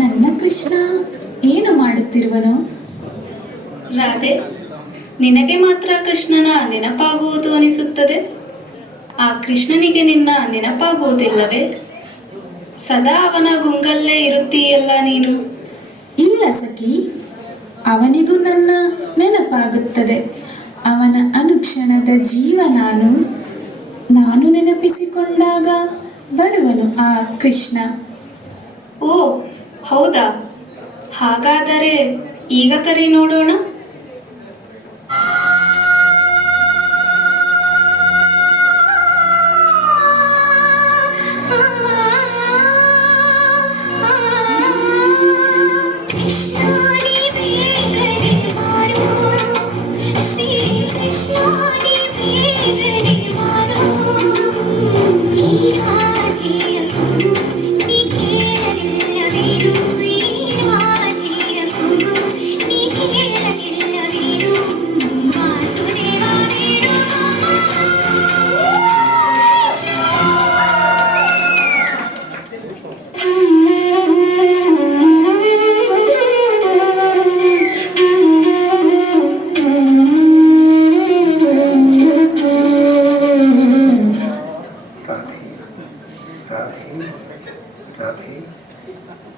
ನನ್ನ ಕೃಷ್ಣ ಏನು ಮಾಡುತ್ತಿರುವನು? ರಾಧೆ, ನಿನಗೆ ಮಾತ್ರ ಕೃಷ್ಣನ ನೆನಪಾಗುವುದು ಅನಿಸುತ್ತದೆ. ಆ ಕೃಷ್ಣನಿಗೆ ನಿನ್ನ ನೆನಪಾಗುವುದಿಲ್ಲವೇ? ಸದಾ ಅವನ ಗುಂಗಲ್ಲೇ ಇರುತ್ತೀಯಲ್ಲ ನೀನು. ಇಲ್ಲ ಸಖಿ, ಅವನಿಗೂ ನನ್ನ ನೆನಪಾಗುತ್ತದೆ. ಅವನ ಅನುಕ್ಷಣದ ಜೀವ ನಾನು ನೆನಪಿಸಿಕೊಂಡಾಗ ಬರುವನು ಆ ಕೃಷ್ಣ. ಓ ಹೌದಾ? ಹಾಗಾದರೆ ಈಗ ಕರಿ ನೋಡೋಣ.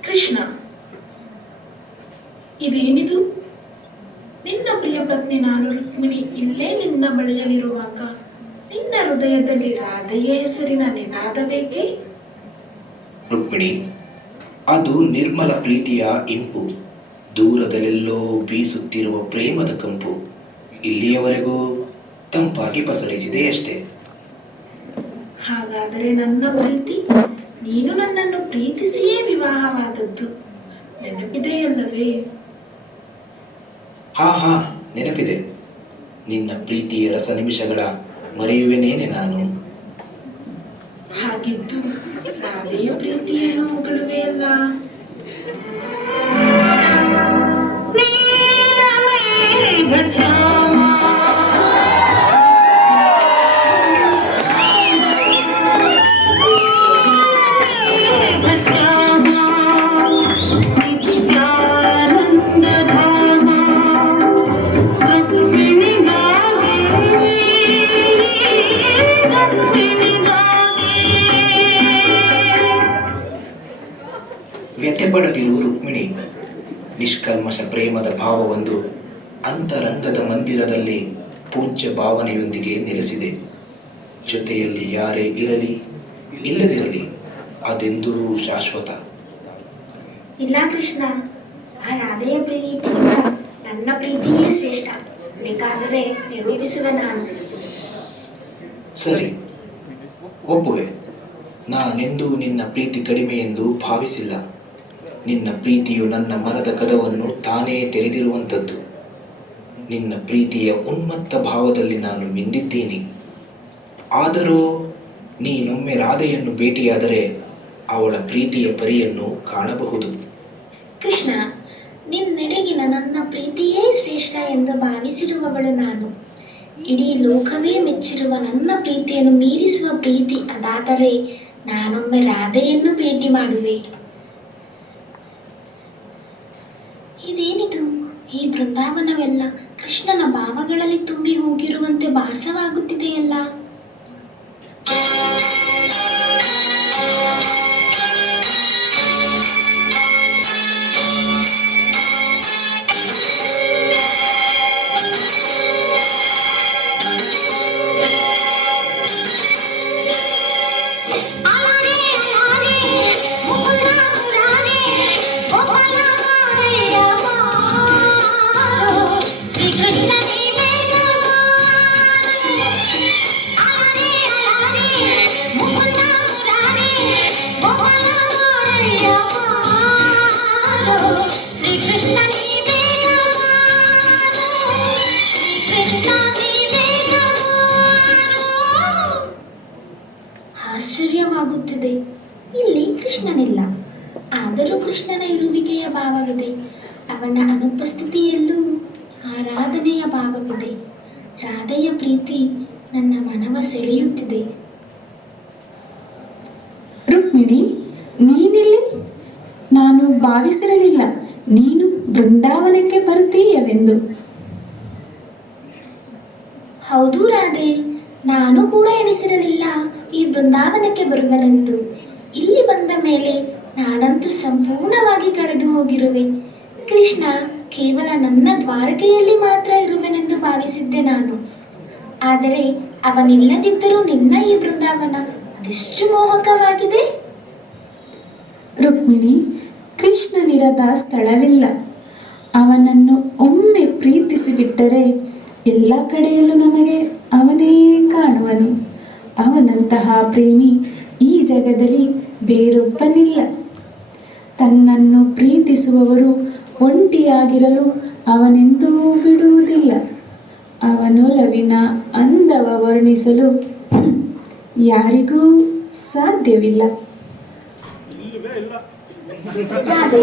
ಕೃಷ್ಣ, ಇದೇನಿದು? ನಿನ್ನ ಪ್ರಿಯ ಪತ್ನಿ ನಾನು ರುಕ್ಮಿಣಿ ಇಲ್ಲೇ ನಿನ್ನ ಬಳಿಯಲ್ಲಿರುವಾಗ ನಿನ್ನ ಹೃದಯದಲ್ಲಿ ರಾಧೆಯ ಹೆಸರಿನ ನಿನಾದಬೇಕೆ? ರುಕ್ಮಿಣಿ, ಅದು ನಿರ್ಮಲ ಪ್ರೀತಿಯ ಇಂಪು, ದೂರದಲ್ಲೆಲ್ಲೋ ಬೀಸುತ್ತಿರುವ ಪ್ರೇಮದ ಕಂಪು ಇಲ್ಲಿಯವರೆಗೂ ತಂಪಾಗಿ ಪಸರಿಸಿದೆಯಷ್ಟೇ. ಹಾಗಾದರೆ ನನ್ನ ಪ್ರೀತಿ ನೀನು ನನ್ನನ್ನು ಪ್ರೀತಿಸಿಯೇ ವಿವಾಹವಾದದ್ದು ನೆನಪಿದೆಯಲ್ಲವೇ? ಹಾ, ನೆನಪಿದೆ. ನಿನ್ನ ಪ್ರೀತಿಯ ರಸ ನಿಮಿಷಗಳ ಮರೆಯುವೆನೇನೆ ನಾನು. ಹಾಗಿದ್ದು ರಾಧೆಯ ಪ್ರೀತಿಯನ್ನು ಹೊಗಳುವೆಯಲ್ಲ. ವ್ಯಥೆಪಡದಿರು ರುಕ್ಮಿಣಿ. ನಿಷ್ಕಲ್ಮಶ ಪ್ರೇಮದ ಭಾವವೊಂದು ಅಂತರಂಗದ ಮಂದಿರದಲ್ಲಿ ಪೂಜ್ಯ ಭಾವನೆಯೊಂದಿಗೆ ನೆಲೆಸಿದೆ. ಜೊತೆಯಲ್ಲಿ ಯಾರೇ ಇರಲಿ ಇಲ್ಲದಿರಲಿ ಅದೆಂದೂ ಶಾಶ್ವತ. ಇಲ್ಲ ಕೃಷ್ಣ, ಆ ರಾಧೆಯ ಪ್ರೀತಿಗಿಂತ ನನ್ನ ಪ್ರೀತಿಯೇ ಶ್ರೇಷ್ಠ. ಬೇಕಾದರೆ ನಿರೂಪಿಸುವ ನಾನು. ಸರಿ, ಒಪ್ಪುವೆ. ನಾನೆಂದೂ ನಿನ್ನ ಪ್ರೀತಿ ಕಡಿಮೆ ಎಂದು ಭಾವಿಸಿಲ್ಲ. ನಿನ್ನ ಪ್ರೀತಿಯು ನನ್ನ ಮನದ ಕದವನ್ನು ತಾನೇ ತೆರೆದಿರುವಂಥದ್ದು. ನಿನ್ನ ಪ್ರೀತಿಯ ಉನ್ಮತ್ತ ಭಾವದಲ್ಲಿ ನಾನು ಮಿಂದಿದ್ದೀನಿ. ಆದರೂ ನೀನೊಮ್ಮೆ ರಾಧೆಯನ್ನು ಭೇಟಿಯಾದರೆ ಅವಳ ಪ್ರೀತಿಯ ಪರಿಯನ್ನು ಕಾಣಬಹುದು. ಕೃಷ್ಣ, ನಿನ್ನೆಡೆಗಿನ ನನ್ನ ಪ್ರೀತಿಯೇ ಶ್ರೇಷ್ಠ ಎಂದು ಭಾವಿಸಿರುವವಳು ನಾನು. ಇಡೀ ಲೋಕವೇ ಮೆಚ್ಚಿರುವ ನನ್ನ ಪ್ರೀತಿಯನ್ನು ಮೀರಿಸುವ ಪ್ರೀತಿ ಅದಾದರೆ ನಾನೊಮ್ಮೆ ರಾಧೆಯನ್ನು ಭೇಟಿ ಮಾಡುವೆ. ಇದೇನಿದು? ಈ ಬೃಂದಾವನವೆಲ್ಲ ಕೃಷ್ಣನ ಭಾವಗಳಲ್ಲಿ ತುಂಬಿ ಹೋಗಿರುವಂತೆ ಭಾಸವಾಗುತ್ತಿದೆಯಲ್ಲ. ಕೃಷ್ಣನಿಲ್ಲ. ಆದರೂ ಕೃಷ್ಣನ ಇರುವಿಕೆಯ ಭಾವವಿದೆ. ಅವನ ಅನುಪಸ್ಥಿತಿಯಲ್ಲೂ ಆರಾಧನೆಯ ಭಾವವಿದೆ. ರಾಧೆಯ ಪ್ರೀತಿ ನನ್ನ ಮನವ ಸೆಳೆಯುತ್ತಿದೆ. ರುಕ್ಮಿಣಿ, ನೀನಿಲ್ಲಿ? ನಾನು ಭಾವಿಸಿರಲಿಲ್ಲ ನೀನು ಬೃಂದಾವನಕ್ಕೆ ಬರುತ್ತೀಯವೆಂದು. ಹೌದು ರಾಧೆ, ನಾನು ಕೂಡ ಎಣಿಸಿರಲಿಲ್ಲ ಈ ಬೃಂದಾವನಕ್ಕೆ ಬರುವನೆಂದು. ಇಲ್ಲಿ ಬಂದ ಮೇಲೆ ನಾನಂತೂ ಸಂಪೂರ್ಣವಾಗಿ ಕಳೆದು ಹೋಗಿರುವೆ. ಕೃಷ್ಣ ಕೇವಲ ನನ್ನ ದ್ವಾರಕೆಯಲ್ಲಿ ಮಾತ್ರ ಇರುವೆನೆಂದು ಭಾವಿಸಿದ್ದೆ ನಾನು. ಆದರೆ ಅವನಿಲ್ಲದಿದ್ದರೂ ನಿನ್ನ ಈ ಬೃಂದಾವನ ಅದೆಷ್ಟು ಮೋಹಕವಾಗಿದೆ. ರುಕ್ಮಿಣಿ, ಕೃಷ್ಣನಿರದ ಸ್ಥಳವಿಲ್ಲ. ಅವನನ್ನು ಒಮ್ಮೆ ಪ್ರೀತಿಸಿಬಿಟ್ಟರೆ ಎಲ್ಲ ಕಡೆಯಲ್ಲೂ ನಮಗೆ ಅವನೇ ಕಾಣುವನು. ಅವನಂತಹ ಪ್ರೇಮಿ ಈ ಜಗದಲ್ಲಿ ಬೇರೊಬ್ಬನಿಲ್ಲ. ತನ್ನನ್ನು ಪ್ರೀತಿಸುವವರು ಒಂಟಿಯಾಗಿರಲು ಅವನೆಂದೂ ಬಿಡುವುದಿಲ್ಲ. ಅವನೊಲವಿನ ಅಂದವ ವರ್ಣಿಸಲು ಯಾರಿಗೂ ಸಾಧ್ಯವಿಲ್ಲ. ರಾಧೆ,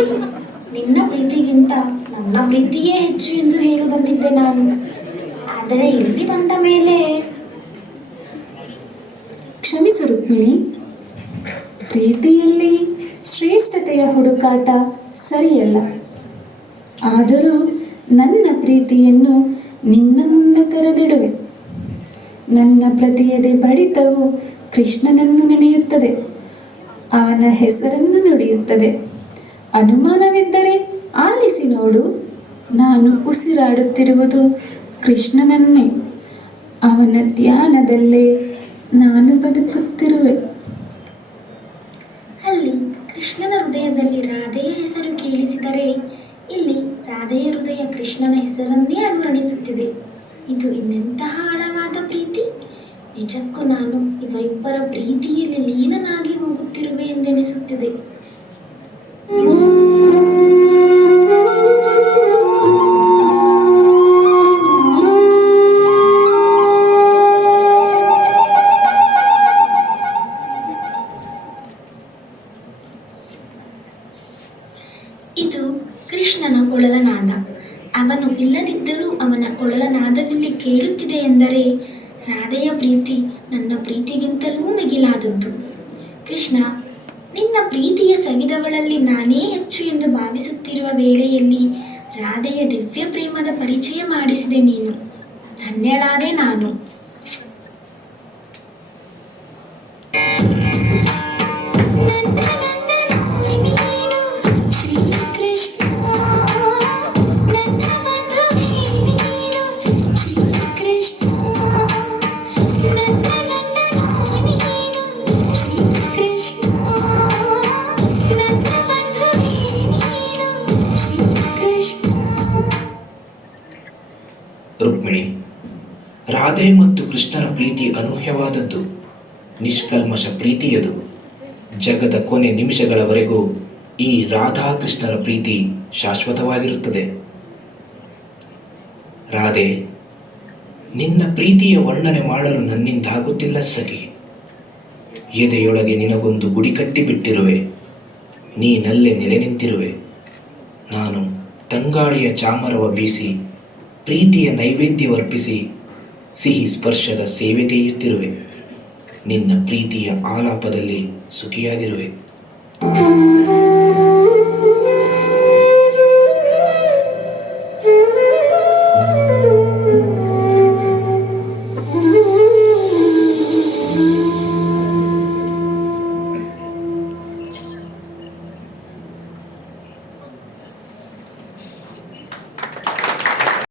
ನಿನ್ನ ಪ್ರೀತಿಗಿಂತ ನನ್ನ ಪ್ರೀತಿಯೇ ಹೆಚ್ಚು ಎಂದು ಹೇಳಿ ಬಂದಿದ್ದೆ ನಾನು. ಆದರೆ ಇಲ್ಲಿ ಬಂದ ಮೇಲೆ ಕ್ಷಮಿಸು ರುಕ್ಮಿಣಿ, ಪ್ರೀತಿಯಲ್ಲಿ ಶ್ರೇಷ್ಠತೆಯ ಹುಡುಕಾಟ ಸರಿಯಲ್ಲ. ಆದರೂ ನನ್ನ ಪ್ರೀತಿಯನ್ನು ನಿನ್ನ ಮುಂದೆ ತೆರೆದಿಡುವೆ. ನನ್ನ ಪ್ರತಿಯದೆ ಬಡಿತವು ಕೃಷ್ಣನನ್ನು ನೆನೆಯುತ್ತದೆ, ಅವನ ಹೆಸರನ್ನು ನುಡಿಯುತ್ತದೆ. ಅನುಮಾನವಿದ್ದರೆ ಆಲಿಸಿ ನೋಡು, ನಾನು ಉಸಿರಾಡುತ್ತಿರುವುದು ಕೃಷ್ಣನನ್ನೇ. ಅವನ ಧ್ಯಾನದಲ್ಲೇ ನಾನು ಬದುಕುತ್ತಿರುವೆ. ಅಲ್ಲಿ ಕೃಷ್ಣನ ಹೃದಯದಲ್ಲಿ ರಾಧೆಯ ಹೆಸರು ಕೇಳಿಸಿದರೆ ಇಲ್ಲಿ ರಾಧೆಯ ಹೃದಯ ಕೃಷ್ಣನ ಹೆಸರನ್ನೇ ಅನುರಣಿಸುತ್ತಿದೆ. ಇದು ಇನ್ನೆಂತಹ ಆಳವಾದ ಪ್ರೀತಿ! ನಿಜಕ್ಕೂ ನಾನು ಇವರಿಬ್ಬರ ಪ್ರೀತಿಯಲ್ಲಿ ಲೀನನಾಗಿ ಹೋಗುತ್ತಿರುವೆ ಎಂದೆನಿಸುತ್ತಿದೆ. ಇದು ಕೃಷ್ಣನ ಕೊಳಲನಾದ. ಅವನು ಇಲ್ಲದಿದ್ದರೂ ಅವನ ಕೊಳಲನಾದವಿಲ್ಲಿ ಕೇಳುತ್ತಿದೆ ಎಂದರೆ ರಾಧೆಯ ಪ್ರೀತಿ ನನ್ನ ಪ್ರೀತಿಗಿಂತಲೂ ಮಿಗಿಲಾದದ್ದು. ಕೃಷ್ಣ, ನಿನ್ನ ಪ್ರೀತಿಯ ಸವಿದವಳಲ್ಲಿ ನಾನೇ ಹೆಚ್ಚು ಎಂದು ಭಾವಿಸುತ್ತಿರುವ ವೇಳೆಯಲ್ಲಿ ರಾಧೆಯ ದಿವ್ಯ ಪ್ರೇಮದ ಪರಿಚಯ ಮಾಡಿಸಿದೆ ನೀನು. ಧನ್ಯಳಾದೆ ನಾನು. ರುಕ್ಮಿಣಿ, ರಾಧೆ ಮತ್ತು ಕೃಷ್ಣನ ಪ್ರೀತಿ ಅನೂಹ್ಯವಾದದ್ದು, ನಿಷ್ಕಲ್ಮಶ ಪ್ರೀತಿಯದು. ಜಗದ ಕೊನೆ ನಿಮಿಷಗಳವರೆಗೂ ಈ ರಾಧಾಕೃಷ್ಣರ ಪ್ರೀತಿ ಶಾಶ್ವತವಾಗಿರುತ್ತದೆ. ರಾಧೆ, ನಿನ್ನ ಪ್ರೀತಿಯ ವರ್ಣನೆ ಮಾಡಲು ನನ್ನಿಂದಾಗುತ್ತಿಲ್ಲ ಸಖಿ. ಎದೆಯೊಳಗೆ ನಿನಗೊಂದು ಗುಡಿ ಕಟ್ಟಿಬಿಟ್ಟಿರುವೆ. ನೀನಲ್ಲೇ ನೆಲೆ ನಿಂತಿರುವೆ. ನಾನು ತಂಗಾಳಿಯ ಚಾಮರವ ಬೀಸಿ ಪ್ರೀತಿಯ ನೈವೇದ್ಯವರ್ಪಿಸಿ ಸಿಹಿ ಸ್ಪರ್ಶದ ಸೇವೆಗೈಯುತ್ತಿರುವೆ. ನಿನ್ನ ಪ್ರೀತಿಯ ಆಲಾಪದಲ್ಲಿ ಸುಖಿಯಾಗಿರುವೆ.